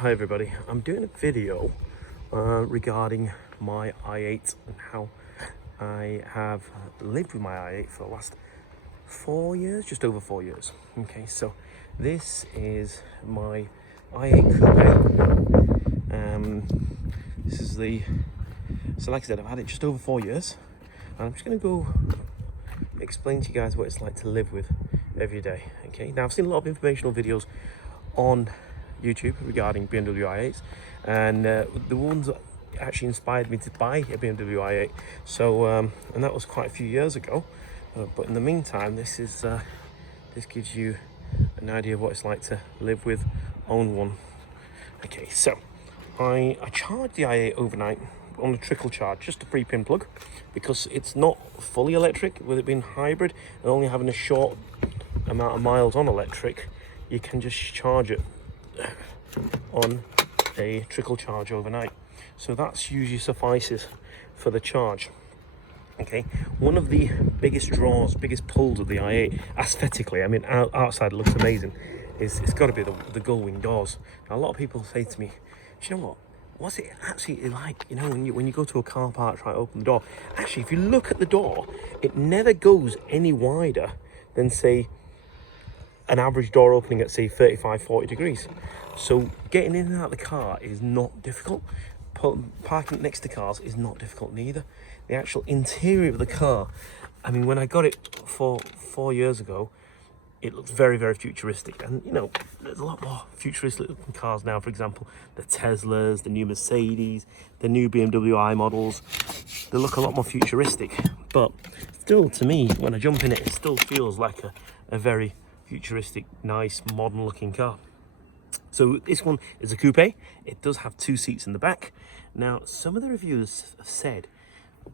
Hi everybody, I'm doing a video regarding my i8 and how I have lived with my i8 for the last 4 years, just over 4 years. Okay, so this is my i8 coupe. This is so like I said, I've had it just over 4 years, and I'm just going to go explain to you guys what it's like to live with every day. Okay, now I've seen a lot of informational videos on YouTube regarding BMW i8s, and the ones that actually inspired me to buy a BMW i8. So and that was quite a few years ago, but in the meantime, this gives you an idea of what it's like to live with, own one. Okay, so I charged the i8 overnight on a trickle charge, just a 3-pin plug, because it's not fully electric. With it being hybrid and only having a short amount of miles on electric, you can just charge it on a trickle charge overnight. So that's usually suffices for the charge. Okay, one of the biggest pulls of the i8, aesthetically, I mean, outside it looks amazing, is it's got to be the gull-wing doors. Now, a lot of people say to me, do you know what's it actually like, you know, when you go to a car park, try to open the door? Actually, if you look at the door, it never goes any wider than, say, an average door opening at, say, 35-40 degrees. So getting in and out of the car is not difficult. Parking next to cars is not difficult neither. The actual interior of the car, I mean, when I got it 4 years ago, it looks very, very futuristic. And, you know, there's a lot more futuristic looking cars now. For example, the Teslas, the new Mercedes, the new BMW i models. They look a lot more futuristic. But still, to me, when I jump in it, it still feels like a very futuristic, nice, modern looking car. So this one is a coupe. It does have 2 seats in the back. Now, some of the reviewers have said,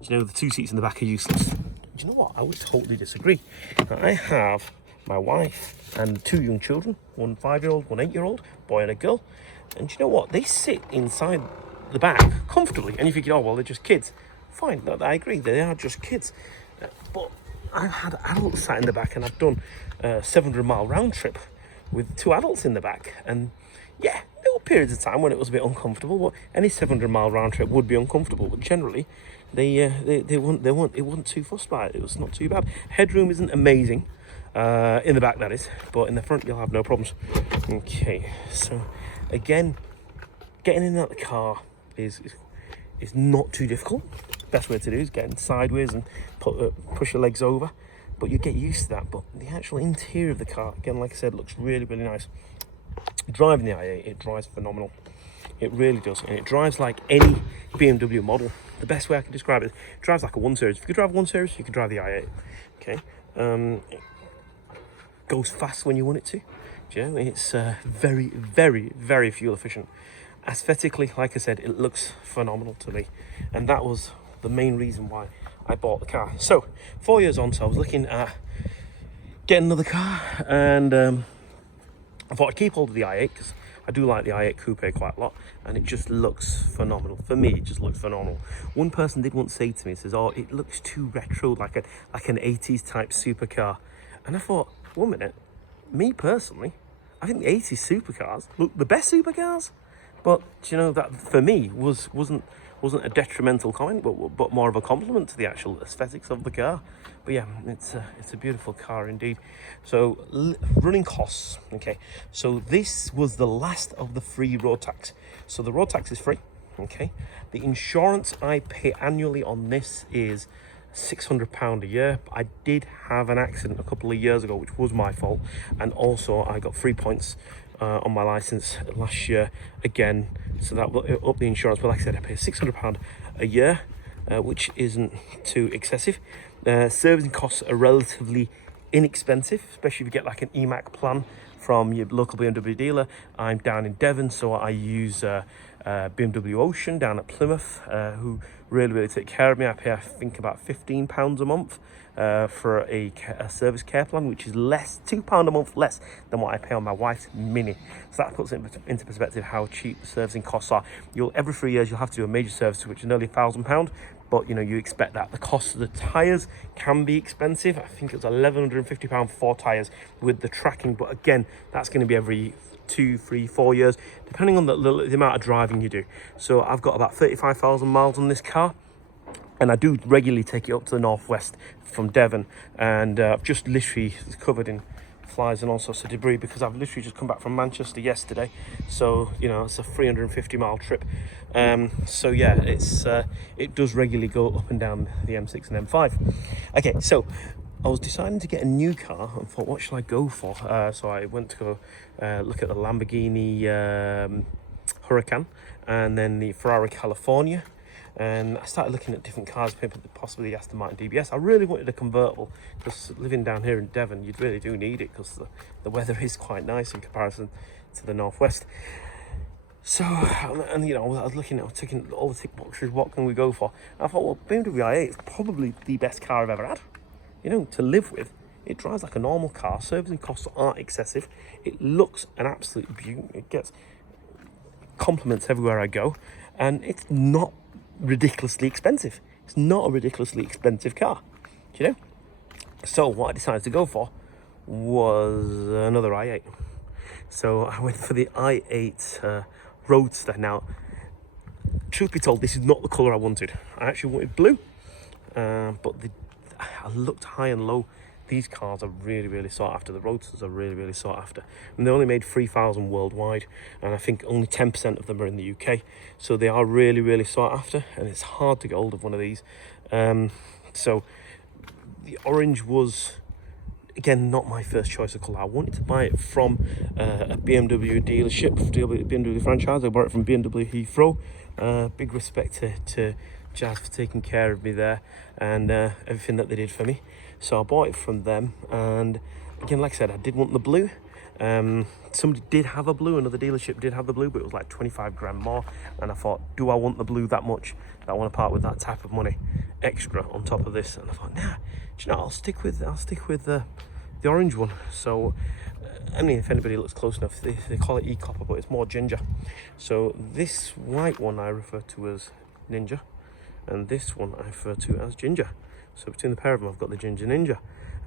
you know, the 2 seats in the back are useless. Do you know what? I would totally disagree. Now, I have my wife and 2 young children, one 5-year-old, one 8-year-old, boy and a girl. And do you know what? They sit inside the back comfortably. And you think, oh, well, they're just kids. Fine, I agree, they are just kids. But I've had adults sat in the back, and I've done a 700-mile round trip with 2 adults in the back. And yeah, there were periods of time when it was a bit uncomfortable, but any 700-mile round trip would be uncomfortable. But generally, it wasn't too fussed by it. It was not too bad. Headroom isn't amazing in the back, that is, but in the front you'll have no problems. Okay, so again, getting in and out of the car is not too difficult. Best way to do is getting sideways and push your legs over, but you get used to that. But the actual interior of the car, again, like I said, looks really, really nice. Driving the i8, it drives phenomenal. It really does, and it drives like any BMW model. The best way I can describe it drives like a 1 Series. If you could drive 1 Series, you can drive the i8. Okay, it goes fast when you want it to. You know, it's very, very, very fuel efficient. Aesthetically, like I said, it looks phenomenal to me, and that was the main reason why I bought the car. So 4 years on, so I was looking at getting another car, and I thought I'd keep hold of the i8 because I do like the i8 coupe quite a lot, and it just looks phenomenal. For me, it just looks phenomenal. One person did once say to me, says, oh, it looks too retro, like an 80s type supercar. And I thought, 1 minute, me personally, I think the 80s supercars look the best supercars. But you know, that for me wasn't a detrimental comment, but more of a compliment to the actual aesthetics of the car. But yeah, it's a beautiful car indeed. So running costs. Okay, so this was the last of the free road tax. So the road tax is free. Okay, the insurance I pay annually on this is £600 a year. I did have an accident a couple of years ago, which was my fault, and also I got 3 points on my license last year again, so that will up the insurance. But like I said, I pay £600 a year, which isn't too excessive. Servicing costs are relatively inexpensive, especially if you get like an EMAC plan from your local BMW dealer. I'm down in Devon, so I use BMW Ocean down at Plymouth, who really take care of me. I pay, I think, about £15 a month for a service care plan, which is £2 a month less than what I pay on my wife's Mini. So that puts it into perspective how cheap the servicing costs are. Every 3 years you'll have to do a major service, which is nearly £1,000. But you know, you expect that. The cost of the tyres can be expensive. I think it's £1,150 for 4 tyres with the tracking, but again, that's going to be every 2, 3, 4 years, depending on the amount of driving you do. So I've got about 35,000 miles on this car, and I do regularly take it up to the northwest from Devon, and I've just literally covered in flies and all sorts of debris because I've literally just come back from Manchester yesterday. So it's a 350-mile trip. So yeah, it does regularly go up and down the M6 and M5. Okay, so I was deciding to get a new car and thought, what should I go for? So I went to go look at the Lamborghini Huracan and then the Ferrari California. And I started looking at different cars, possibly the Aston Martin DBS. I really wanted a convertible because living down here in Devon, you really do need it because the weather is quite nice in comparison to the northwest. So, and I was looking at, taking all the tick boxes, what can we go for? And I thought, well, BMW i8 is probably the best car I've ever had. To live with. It drives like a normal car. Servicing costs aren't excessive. It looks an absolute beauty. It gets compliments everywhere I go, and it's not ridiculously expensive. It's not a ridiculously expensive car, So what I decided to go for was another i8. So I went for the i8 Roadster. Now, truth be told, this is not the colour I wanted. I actually wanted blue, but I looked high and low. These cars are really, really sought after. The Roadsters are really, really sought after. And they only made 3,000 worldwide, and I think only 10% of them are in the UK. So they are really, really sought after, and it's hard to get hold of one of these. So the orange was, again, not my first choice of colour. I wanted to buy it from a BMW dealership, BMW franchise. I bought it from BMW Heathrow. Big respect to Jazz for taking care of me there and everything that they did for me. So I bought it from them, and again, like I said, I did want the blue. Somebody did have a blue, another dealership did have the blue, but it was like 25 grand more, and I thought, do I want the blue that much that I want to part with that type of money extra on top of this? And I thought, nah, I'll stick with the orange one. So I mean, if anybody looks close enough, they call it e-copper, but it's more ginger. So this white one I refer to as Ninja, and this one I refer to as Ginger. So between the pair of them, I've got the Ginger Ninja.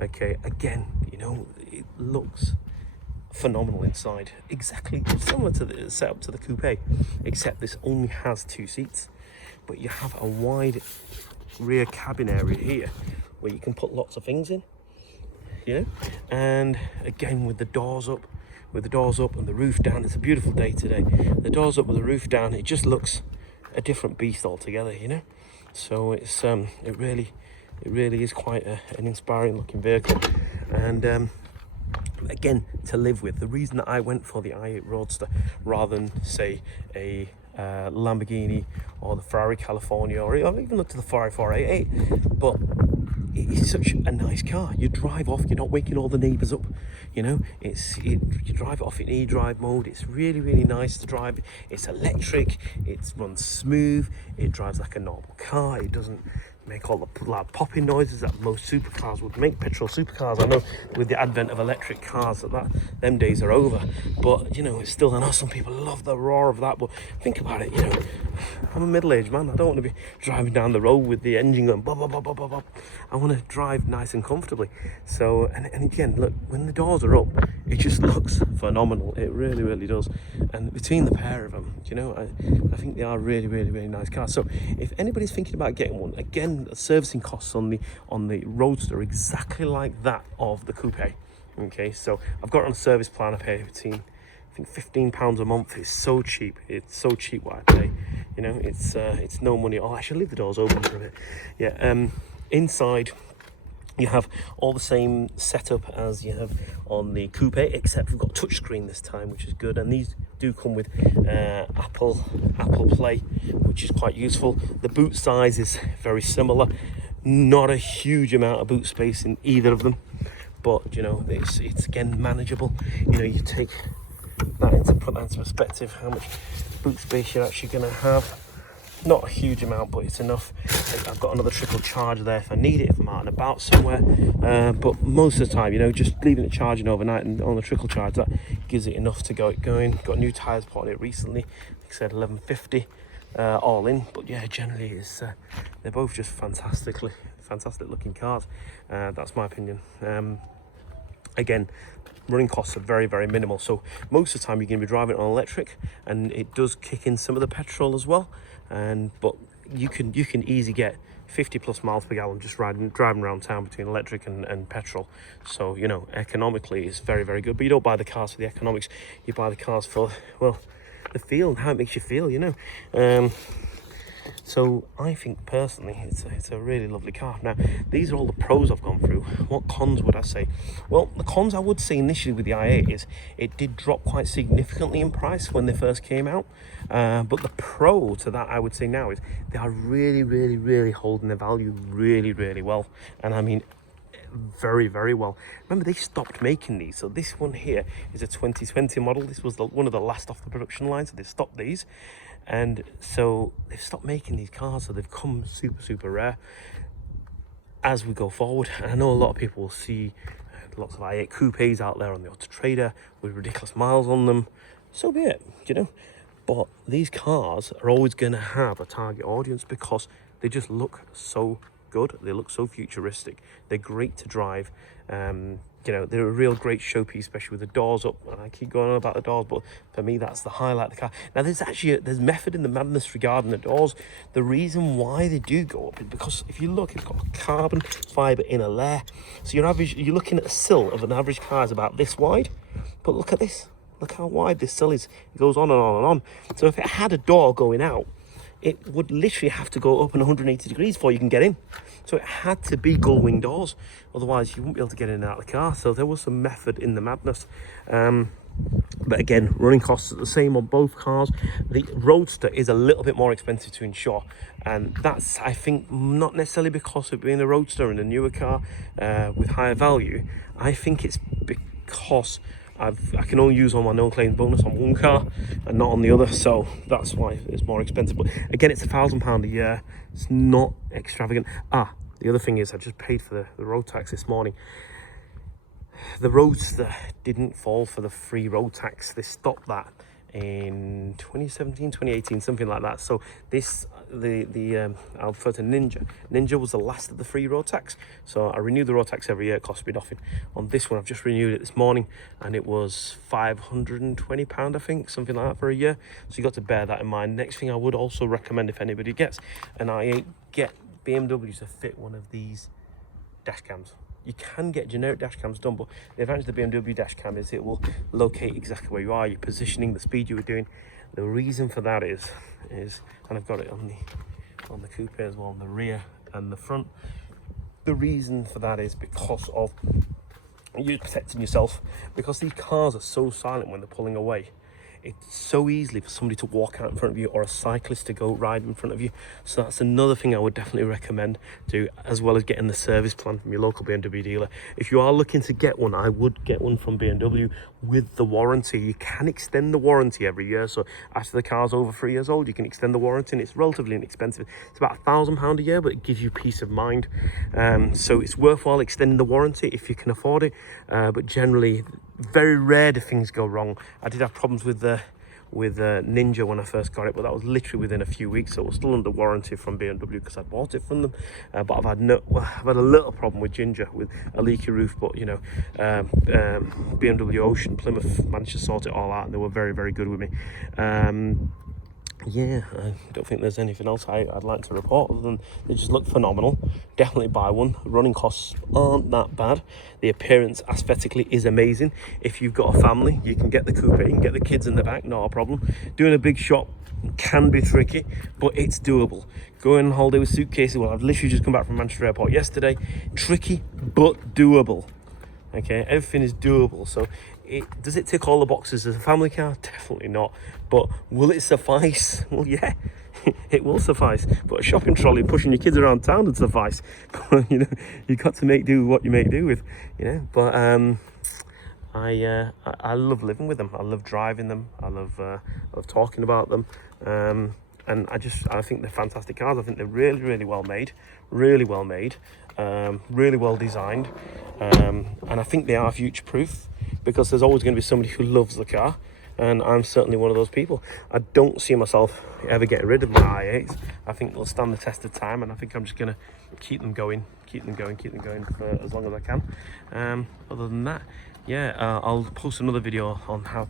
Okay, again, it looks phenomenal inside. Exactly similar to the setup to the coupe, except this only has 2 seats. But you have a wide rear cabin area here where you can put lots of things in, And again, with the doors up and the roof down, it's a beautiful day today. The doors up with the roof down, it just looks a different beast altogether, So it's it really is quite an inspiring looking vehicle, and again, to live with. The reason that I went for the i8 Roadster rather than say a Lamborghini or the Ferrari California, or even looked to the Ferrari 488, but it's such a nice car. You drive off, you're not waking all the neighbours up, you drive it off in e-drive mode. It's really, really nice to drive. It's electric, it runs smooth, it drives like a normal car, it doesn't make all the loud popping noises that most supercars would make, petrol supercars. I know with the advent of electric cars them days are over, but it's still, I know some people love the roar of that, but think about it, I'm a middle-aged man. I don't want to be driving down the road with the engine going bop, bop, bop, bop, bop, bop. I want to drive nice and comfortably. So, and again, look, when the doors are up, it just looks phenomenal. It really, really does. And between the pair of them, I think they are really, really, really nice cars. So if anybody's thinking about getting one, again, the servicing costs on the Roadster are exactly like that of the coupe. Okay, so I've got it on a service plan. I pay between, I think, £15 a month. It's so cheap. It's so cheap what I pay. It's no money. Oh, I should leave the doors open for a bit. Yeah. Inside, you have all the same setup as you have on the coupe, except we've got touchscreen this time, which is good. And these do come with Apple Play, which is quite useful. The boot size is very similar. Not a huge amount of boot space in either of them, but it's again manageable. You take that put that into perspective, how much boot space you're actually going to have. Not a huge amount, but it's enough. I've got another trickle charger there if I need it, if I'm out and about somewhere. But most of the time, just leaving it charging overnight and on the trickle charge, that gives it enough to go it going. Got new tyres put on it recently, like I said, 1150 all in. But yeah, generally it's they're both just fantastic looking cars. That's my opinion. Again, running costs are very, very minimal. So most of the time you're going to be driving on electric, and it does kick in some of the petrol as well. But you can easily get 50 plus miles per gallon just driving around town between electric and petrol. So, you know, economically it's very, very good. But you don't buy the cars for the economics, you buy the cars for, well, the feel and how it makes you feel, you know. So I think personally it's a really lovely car. Now, these are all the pros I've gone through. What cons would I say? Well, the cons I would say initially with the i8 is it did drop quite significantly in price when they first came out. But the pro to that I would say now is they are really, really, really holding their value really, really well. And I mean very, very well. Remember, they stopped making these. So this one here is a 2020 model. This was one of the last off the production line, so they stopped these. And so they've stopped making these cars, so they've come super, super rare as we go forward. And I know a lot of people will see lots of i8 coupes out there on the Auto Trader with ridiculous miles on them. So be it, you know. But these cars are always going to have a target audience because they just look so good. They look so futuristic. They're great to drive. You know, they're a real great showpiece, especially with the doors up. And I keep going on about the doors, but for me, that's the highlight of the car. Now, there's method in the madness regarding the doors. The reason why they do go up is because if you look, it's got a carbon fibre inner layer. So you're looking at the sill of an average car is about this wide. But look at this. Look how wide this sill is. It goes on and on and on. So if it had a door going out, it would literally have to go open 180 degrees before you can get in. So it had to be gull wing doors, otherwise you wouldn't be able to get in and out of the car. So there was some method in the madness. But again, running costs are the same on both cars. The Roadster is a little bit more expensive to insure, and that's, I think, not necessarily because of being a Roadster and a newer car with higher value. I think it's because I can only use on my no claim bonus on one car and not on the other, so that's why it's more expensive. But again, it's £1,000 a year. It's not extravagant. The other thing is I just paid for the road tax this morning. The Roadster didn't fall for the free road tax. They stopped that in 2017, 2018, something like that. So this, I'll refer to Ninja was the last of the free road tax. So I renew the road tax every year, it costs me nothing. On this one, I've just renewed it this morning, and it was £520, I think, something like that for a year. So you got to bear that in mind. Next thing I would also recommend, if anybody gets an i8, get BMW to fit one of these dash cams. You can get generic dash cams done, but the advantage of the BMW dash cam is it will locate exactly where you are, your positioning, the speed you were doing. The reason for that is, and I've got it on the coupe as well, on the rear and the front. The reason for that is because of you protecting yourself, because these cars are so silent when they're pulling away. It's so easily for somebody to walk out in front of you or a cyclist to go ride in front of you. So that's another thing I would definitely recommend to, as well as getting the service plan from your local BMW dealer. If you are looking to get one, I would get one from BMW with the warranty. You can extend the warranty every year. So after the car's over 3 years old, you can extend the warranty, and it's relatively inexpensive. It's about £1,000 a year, but it gives you peace of mind. So it's worthwhile extending the warranty if you can afford it. But generally, very rare do things go wrong. I did have problems with Ninja when I first got it, but that was literally within a few weeks, so it was still under warranty from BMW because I bought it from them. But I've had a little problem with Ginger, with a leaky roof, but you know, BMW Ocean Plymouth managed to sort it all out, and they were very, very good with me. Yeah, I don't think there's anything else I'd like to report other than they just look phenomenal. Definitely buy one. Running costs aren't that bad. The appearance aesthetically is amazing. If you've got a family, you can get the coupe, you can get the kids in the back, not a problem. Doing a big shop can be tricky, but it's doable. Going on holiday with suitcases, well, I've literally just come back from Manchester Airport yesterday. Tricky, but doable. Okay, everything is doable. So does it tick all the boxes as a family car? Definitely not. But will it suffice? Well, yeah, it will suffice. But a shopping trolley pushing your kids around town would suffice. You know, you got to make do with what you make do with. You know, but I love living with them. I love driving them. I love talking about them. And I think they're fantastic cars. I think they're really, really well made, really well designed, and I think they are future proof, because there's always going to be somebody who loves the car, and I'm certainly one of those people. I don't see myself ever getting rid of my i8s. I think they'll stand the test of time, and I think I'm just going to keep them going for as long as I can. Other than that, yeah, I'll post another video on how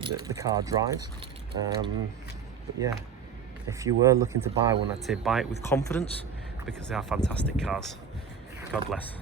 the car drives. But yeah, if you were looking to buy one, I'd say buy it with confidence because they are fantastic cars. God bless.